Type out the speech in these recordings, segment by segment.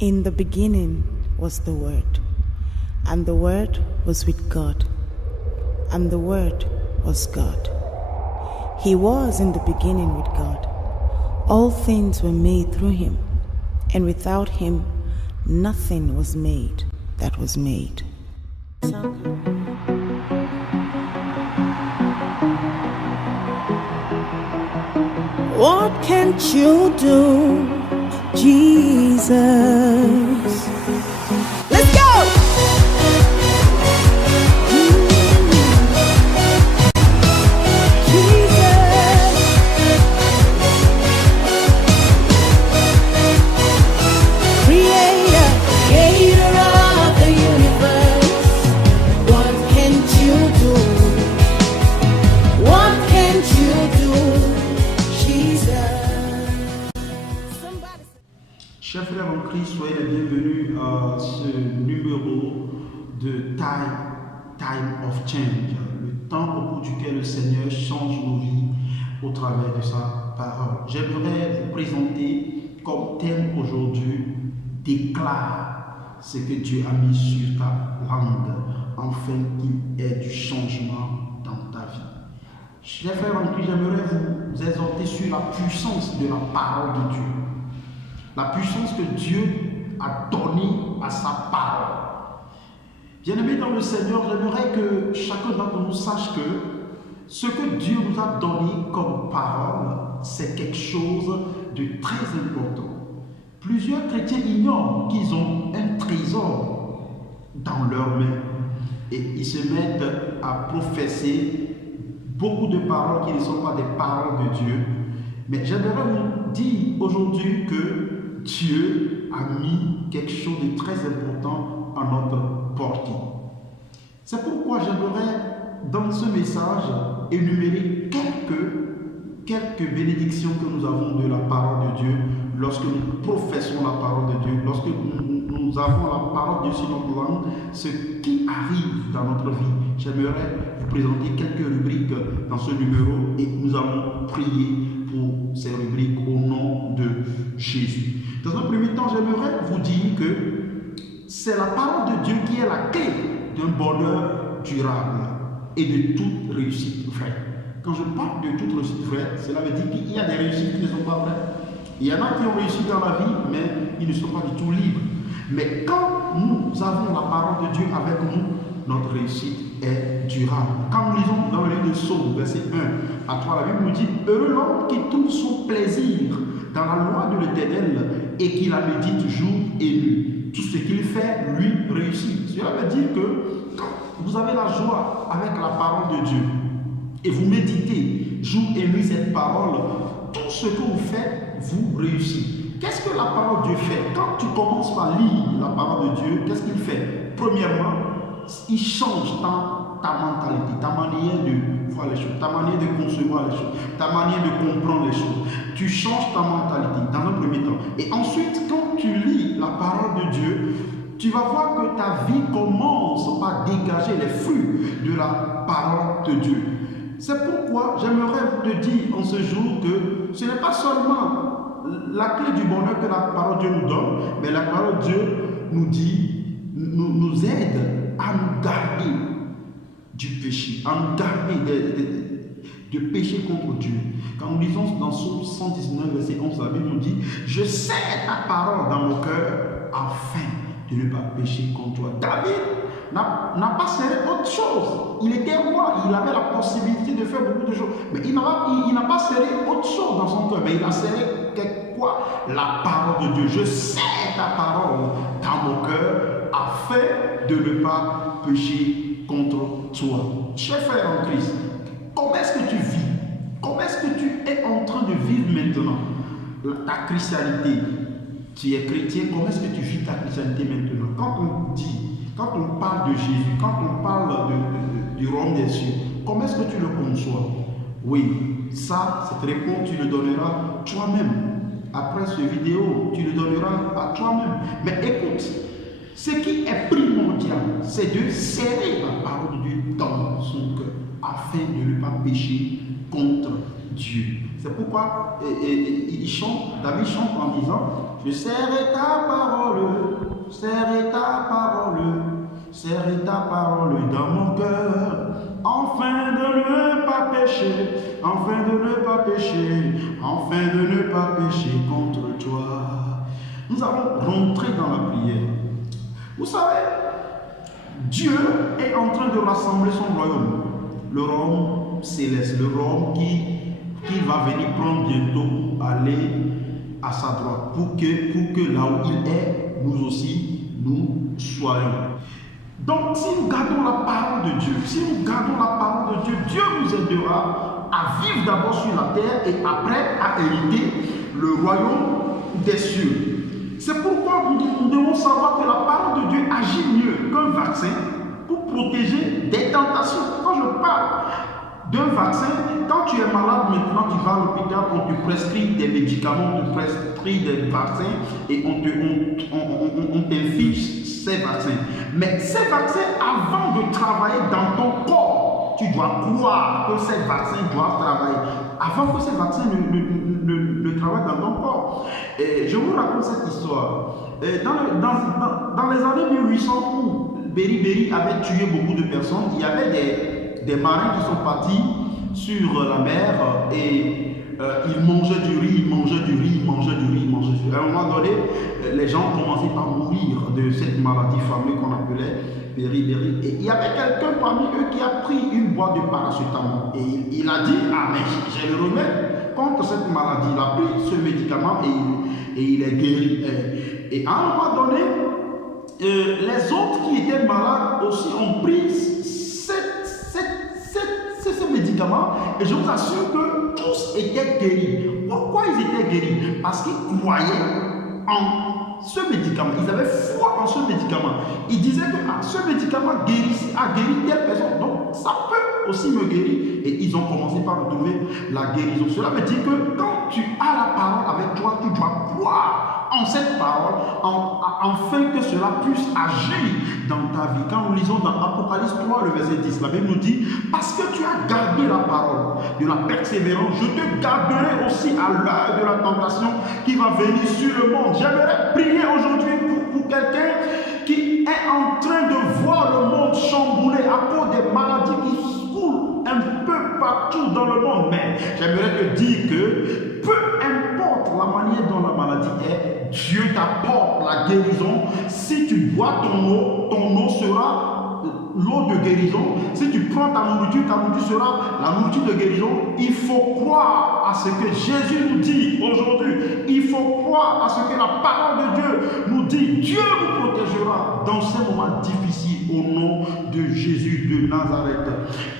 In the beginning was the Word, and the Word was with God, and the Word was God. He was in the beginning with God. All things were made through him, and without him nothing was made that was made. What can't you do, Jesus? Let's go! Chers frères en Christ, soyez les bienvenus à ce numéro de Time of Change, le temps au cours duquel le Seigneur change nos vies au travers de sa parole. J'aimerais vous présenter comme thème aujourd'hui, déclare ce que Dieu a mis sur ta langue, afin qu'il y ait du changement dans ta vie. Chers frères en Christ, j'aimerais vous exhorter sur la puissance de la parole de Dieu. La puissance que Dieu a donnée à sa parole. Bien-aimés dans le Seigneur, j'aimerais que chacun d'entre nous sache que ce que Dieu nous a donné comme parole, c'est quelque chose de très important. Plusieurs chrétiens ignorent qu'ils ont un trésor dans leurs mains et ils se mettent à professer beaucoup de paroles qui ne sont pas des paroles de Dieu. Mais j'aimerais vous dire aujourd'hui que Dieu a mis quelque chose de très important à notre portée. C'est pourquoi j'aimerais dans ce message énumérer quelques bénédictions que nous avons de la parole de Dieu lorsque nous professons la parole de Dieu, lorsque nous avons la parole de Dieu sur notre langue, ce qui arrive dans notre vie. J'aimerais vous présenter quelques rubriques dans ce numéro et nous allons prier pour ces rubriques au nom de Jésus. Dans un premier temps, j'aimerais vous dire que c'est la parole de Dieu qui est la clé d'un bonheur durable et de toute réussite vraie. Quand je parle de toute réussite vraie, cela veut dire qu'il y a des réussites qui ne sont pas vraies. Il y en a qui ont réussi dans la vie, mais ils ne sont pas du tout libres. Mais quand nous avons la parole de Dieu avec nous, notre réussite est durable. Quand nous lisons dans le livre de Psaume, verset 1 à 3, la Bible nous dit « Heureux l'homme qui trouve son plaisir dans la loi de l'Éternel et qui la médite jour et nuit. Tout ce qu'il fait, lui, réussit. » Cela veut dire que quand vous avez la joie avec la parole de Dieu et vous méditez jour et nuit cette parole, tout ce que vous faites, vous réussissez. Qu'est-ce que la parole de Dieu fait? Quand tu commences par lire la parole de Dieu, qu'est-ce qu'il fait? Premièrement, il change ta mentalité, ta manière de voir les choses, ta manière de concevoir les choses, ta manière de comprendre les choses. Tu changes ta mentalité dans un premier temps. Et ensuite, quand tu lis la parole de Dieu, tu vas voir que ta vie commence par dégager les fruits de la parole de Dieu. C'est pourquoi j'aimerais te dire en ce jour que ce n'est pas seulement la clé du bonheur que la parole de Dieu nous donne, mais la parole de Dieu nous dit, nous aide à nous garder du péché, à nous garder de péché contre Dieu. Quand nous lisons dans Psaume 119, verset 11, la Bible nous dit « Je serre ta parole dans mon cœur afin de ne pas pécher contre toi. » David n'a pas serré autre chose. Il était roi, il avait la possibilité de faire beaucoup de choses. Mais il n'a pas serré autre chose dans son cœur, mais il a serré quoi? La parole de Dieu. Je serre ta parole dans mon cœur afin de ne pas pécher contre toi. Cher frère en Christ, comment est-ce que tu vis? Comment est-ce que tu es en train de vivre maintenant ta christianité? Tu es chrétien, comment est-ce que tu vis ta christianité maintenant? Quand on parle de Jésus, quand on parle du royaume des cieux, comment est-ce que tu le conçois? Oui, ça, cette réponse, tu le donneras toi-même. Après cette vidéo, tu le donneras à toi-même. Mais écoute, ce qui est primordial, c'est de serrer la parole de Dieu dans son cœur, afin de ne pas pécher contre Dieu. C'est pourquoi David chante en disant « Je serrai ta parole serrer ta parole dans mon cœur, afin de ne pas pécher, afin de ne pas pécher, afin de ne pas pécher contre toi. Nous allons rentrer dans la prière. Vous savez, Dieu est en train de rassembler son royaume, le royaume céleste, le royaume qui va venir prendre bientôt, aller à sa droite, pour que là où il est, nous aussi, nous soyons. Donc, si nous gardons la parole de Dieu, Dieu nous aidera à vivre d'abord sur la terre et après à hériter le royaume des cieux. C'est pourquoi nous devons savoir que la parole de Dieu agit mieux qu'un vaccin pour protéger des tentations. Quand je parle d'un vaccin, quand tu es malade maintenant, tu vas à l'hôpital, on te prescrit des médicaments, on te prescrit des vaccins et on t'inflige ces vaccins. Mais ces vaccins, avant de travailler dans ton corps, tu dois croire que ces vaccins doivent travailler. Avant que ces vaccins ne travaillent dans ton corps. Et je vous raconte cette histoire. Dans les années 1800, où Beriberi avait tué beaucoup de personnes, il y avait des marins qui sont partis sur la mer et ils mangeaient du riz, ils mangeaient du riz. À un moment donné, les gens commençaient à mourir de cette maladie fameuse qu'on appelait Beriberi. Et il y avait quelqu'un parmi eux qui a pris une boîte de paracétamol. Et il a dit, ah mais j'ai le remède contre cette maladie. Il a pris ce médicament et il est guéri. Et à un moment donné, les autres qui étaient malades aussi ont pris ces médicaments et je vous assure que tous étaient guéris. Pourquoi ils étaient guéris? Parce qu'ils croyaient en ce médicament. Ils avaient foi en ce médicament. Ils disaient que ce médicament a guéri telle personne. Donc ça peut aussi me guérir. Et ils ont commencé par trouver la guérison. Cela veut dire que quand tu as la parole avec toi, tu dois croire en cette parole, afin que cela puisse agir dans ta vie. Quand nous lisons dans Apocalypse 3, le verset 10, la Bible nous dit, parce que tu as gardé la parole de la persévérance, je te garderai aussi à l'heure de la tentation qui va venir sur le monde. J'aimerais prier aujourd'hui pour quelqu'un qui est en train de voir le monde chambouler à cause des maladies qui coulent un peu partout dans le monde. Mais j'aimerais te dire que peu importe la manière dont la maladie est, Dieu t'apporte la guérison. Si tu bois ton eau sera l'eau de guérison. Si tu prends ta nourriture sera la nourriture de guérison. Il faut croire à ce que Jésus nous dit aujourd'hui. Il faut croire à ce que la parole de Dieu nous dit. Dieu vous protégera dans ces moments difficiles au nom de Jésus de Nazareth.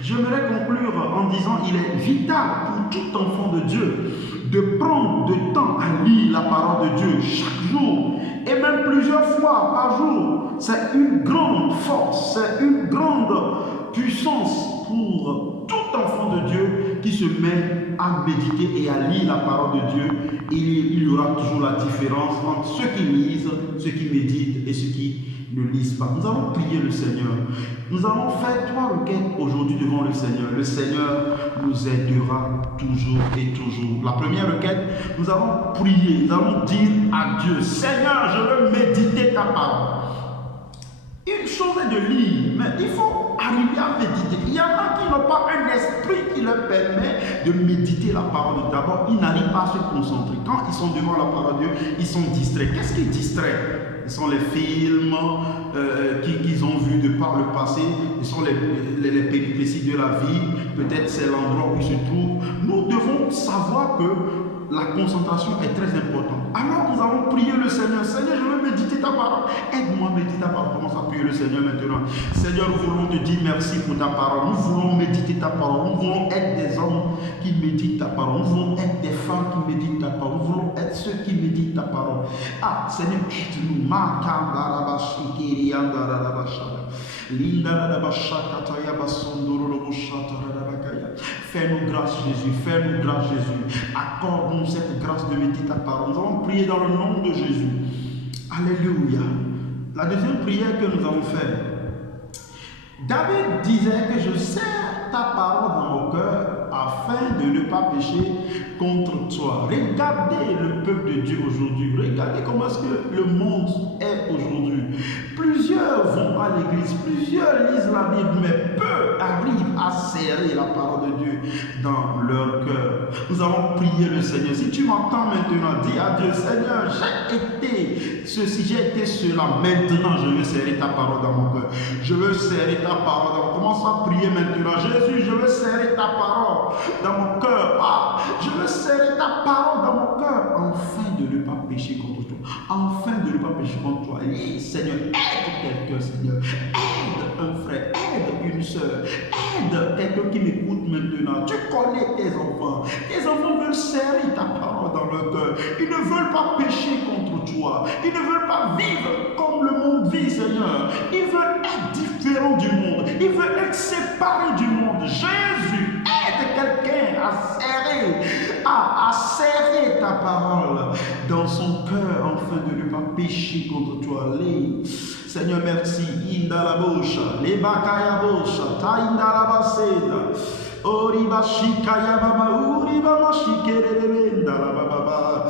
J'aimerais conclure en disant il est vital pour tout enfant de Dieu de prendre du temps à lire la parole de Dieu chaque jour et même plusieurs fois par jour. C'est une grande force, c'est une grande puissance pour tout enfant de Dieu qui se met à méditer et à lire la parole de Dieu. Il y aura toujours la différence entre ceux qui lisent, ceux qui méditent et ceux qui ne lisent pas. Nous allons prier le Seigneur. Nous allons faire 3 requêtes aujourd'hui devant le Seigneur. Le Seigneur nous aidera toujours et toujours. La première requête, nous allons prier, nous allons dire à Dieu, Seigneur, je veux méditer ta parole. Une chose est de lire, mais il faut arriver à méditer. Il y en a qui n'ont pas un esprit qui leur permet de méditer la parole de Dieu. D'abord, ils n'arrivent pas à se concentrer. Quand ils sont devant la parole de Dieu, ils sont distraits. Qu'est-ce qui distrait? Ce sont les films qu'ils ont vus de par le passé. Ce sont les péripéties de la vie. Peut-être c'est l'endroit où ils se trouvent. Nous devons savoir que la concentration est très importante. Alors nous allons prier le Seigneur. Seigneur, je veux méditer ta parole. Aide-moi à méditer ta parole. Commence à prier le Seigneur maintenant. Seigneur, nous voulons te dire merci pour ta parole. Nous voulons méditer ta parole. Nous voulons être des hommes qui méditent ta parole. Nous voulons être des femmes qui méditent ta parole. Nous voulons être ceux qui méditent ta parole. Ah, Seigneur, aide-nous. Fais-nous grâce, Jésus. Fais-nous grâce, Jésus. Accorde-nous cette grâce de méditer ta parole. Nous allons prier dans le nom de Jésus. Alléluia. La deuxième prière que nous allons faire. David disait que je serre ta parole dans mon cœur afin de ne pas pécher contre toi. Regardez le peuple de Dieu aujourd'hui. Regardez comment est-ce que le monde est aujourd'hui. plusieurs vont à l'église, plusieurs lisent la Bible, mais peu arrivent à serrer la parole de Dieu dans leur cœur. Nous allons prier le Seigneur. Si tu m'entends maintenant, dis à Dieu, Seigneur, j'ai été ceci, j'ai été cela. Maintenant, je veux serrer ta parole dans mon cœur. Je veux serrer ta parole dans mon cœur. Commence à prier maintenant. Jésus, je veux serrer ta parole dans mon cœur. Ah, je veux serrer ta parole dans mon cœur, afin de ne pas pécher contre toi. Afin de ne pas pécher contre toi. Et Seigneur, aide quelqu'un, Seigneur. Aide un frère, aide une soeur, aide quelqu'un qui m'écoute maintenant. Tu connais tes enfants. Tes enfants veulent serrer ta parole dans leur cœur. Ils ne veulent pas pécher contre toi. Ils ne veulent pas vivre comme le monde vit, Seigneur. Ils veulent être différents du monde. Ils veulent être séparés du monde. Jésus, aide quelqu'un à serrer ta parole dans son cœur afin de ne pas pécher contre toi. Seigneur, merci. Inda la bouche, les bakaya bouche, ta inda la baseda. Oriba shikaya baba, uriba mashikere la baba.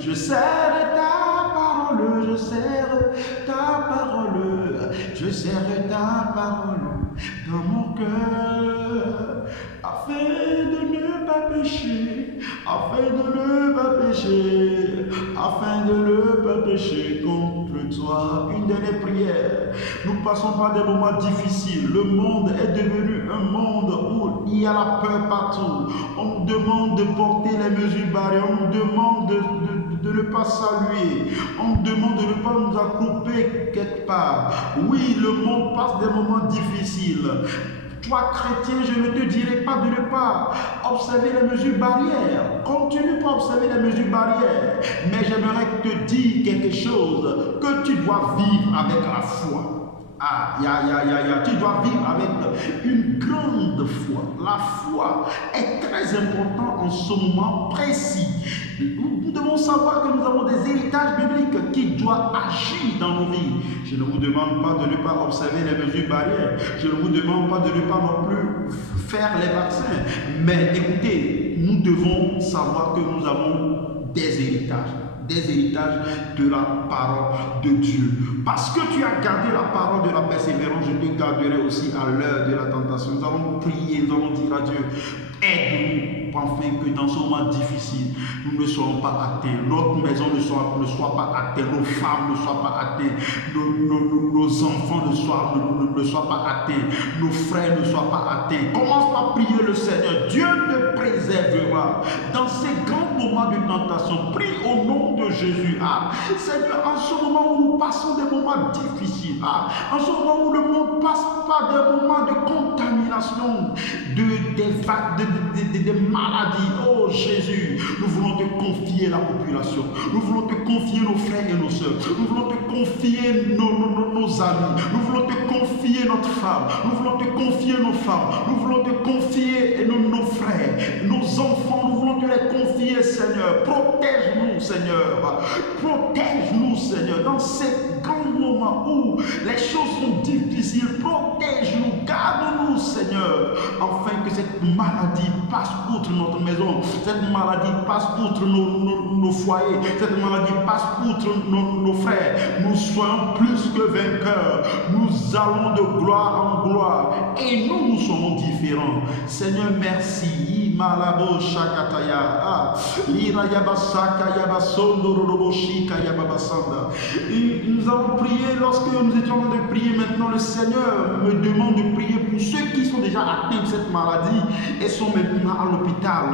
Je serre ta parole, je serre ta parole, je serre ta parole dans mon cœur, afin de ne pas pécher, afin de ne pas pécher, afin de ne pas pécher contre toi. Une dernière prière. Nous passons par des moments difficiles. Le monde est devenu un monde où il y a la peur partout. On nous demande de porter les mesures barrières, on nous demande de ne pas saluer, on nous demande de ne pas nous accrouper quelque part. Oui, le monde passe des moments difficiles. Toi, chrétien, je ne te dirai pas de ne pas observer les mesures barrières. Continue pas à observer les mesures barrières. Mais j'aimerais te dire quelque chose que tu dois vivre avec la foi. Tu dois vivre avec une grande foi. La foi est très importante en ce moment précis. Nous devons savoir que nous avons des héritages bibliques qui doivent agir dans nos vies. Je ne vous demande pas de ne pas observer les mesures barrières. Je ne vous demande pas de ne pas non plus faire les vaccins. Mais écoutez, nous devons savoir que nous avons des héritages. Des héritages de la parole de Dieu. Parce que tu as gardé la parole de la persévérance, je te garderai aussi à l'heure de la tentation. Nous allons prier, nous allons dire à Dieu, aide-nous afin que dans ce moment difficile, nous ne soyons pas atteints. Notre maison ne soit pas atteinte, nos femmes ne soient pas atteintes, nos enfants ne soient pas atteints, nos frères ne soient pas atteints. Commence par prier le Seigneur. Dieu te préservera dans ces grands moments de tentation. Prie au nom de Jésus. Seigneur, en ce moment où nous passons des moments difficiles, en ce moment où le monde passe par des moments de contamination, des vagues, des maladies. Oh Jésus, nous voulons te confier la population. Nous voulons te confier nos frères et nos soeurs. Nous voulons te confier nos amis. Nous voulons te confier notre femme. Nous voulons te confier nos femmes. Nous voulons te confier nos frères, nos enfants. Nous voulons te les confier, Seigneur. Protège-nous, Seigneur. Protège-nous, Seigneur, dans ces grands moments où les choses sont difficiles. Protège-nous, garde-nous, Seigneur, afin que cette maladie passe outre notre maison, cette maladie passe outre nos foyers, cette maladie passe outre nos frères. Nous soyons plus que vainqueurs. Nous allons de gloire en gloire et nous serons différents. Seigneur, merci. Malabo Shakataya. Lira Yabasaka Yabasondo Roboshika Yababasanda. Nous avons prié lorsque nous étions en train de prier. Maintenant, le Seigneur me demande de prier pour ceux qui sont déjà atteints de cette maladie et sont maintenant à l'hôpital.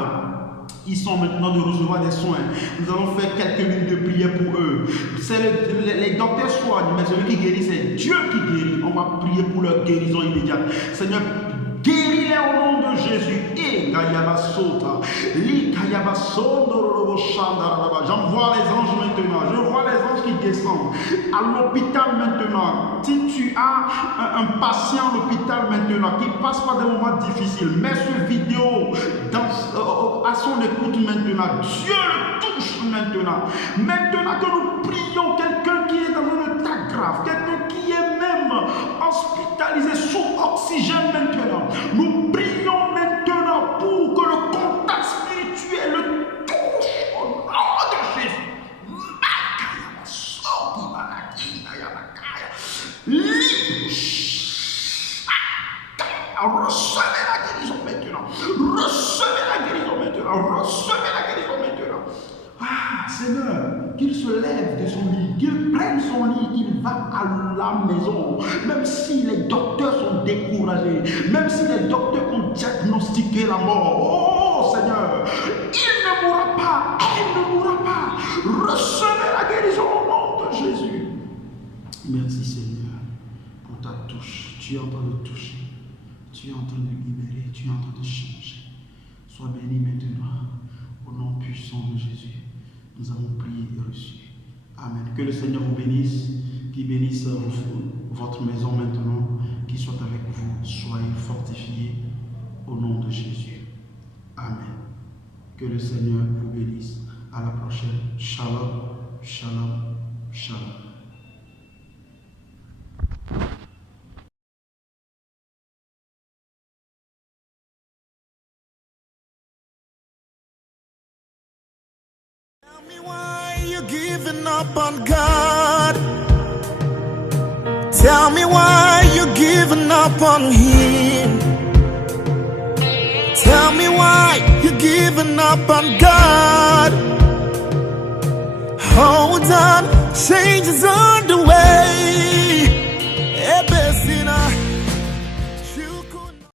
Ils sont maintenant de recevoir des soins. Nous allons faire quelques minutes de prière pour eux. Les docteurs soignent, mais celui qui guérit, c'est Dieu qui guérit. On va prier pour leur guérison immédiate. Seigneur, guéris-les au nom de Jésus. J'envoie les anges maintenant. Je vois les anges qui descendent à l'hôpital maintenant. Si tu as un patient à l'hôpital maintenant qui passe par des moments difficiles, mets cette vidéo à son écoute maintenant. Dieu le touche maintenant. Maintenant que nous prions, quelqu'un qui est dans un état grave, quelqu'un qui est même hospitalisé sous oxygène maintenant. Nous prions maintenant pour que le contact spirituel le touche au nom de Jésus. Recevez la guérison maintenant. Recevez la guérison maintenant. Recevez la guérison maintenant. Ah, Seigneur, qu'il se lève de son lit, qu'il prenne son lit, qu'il va à la maison. Même si les docteurs sont découragés, même si les docteurs ont diagnostiqué la mort. Oh, Seigneur, il ne mourra pas. Il ne mourra pas. Recevez la guérison au nom de Jésus. Merci, Seigneur, pour ta touche. Tu es en train de toucher. Tu es en train de libérer, tu es en train de changer. Sois béni maintenant, au nom puissant de Jésus. Nous avons prié et reçu. Amen. Que le Seigneur vous bénisse, qu'il bénisse votre maison maintenant, qu'il soit avec vous. Soyez fortifiés au nom de Jésus. Amen. Que le Seigneur vous bénisse. À la prochaine. Shalom, shalom, shalom. Tell me why you're giving up on God. Tell me why you're giving up on Him. Tell me why you're giving up on God. Hold on, change is on.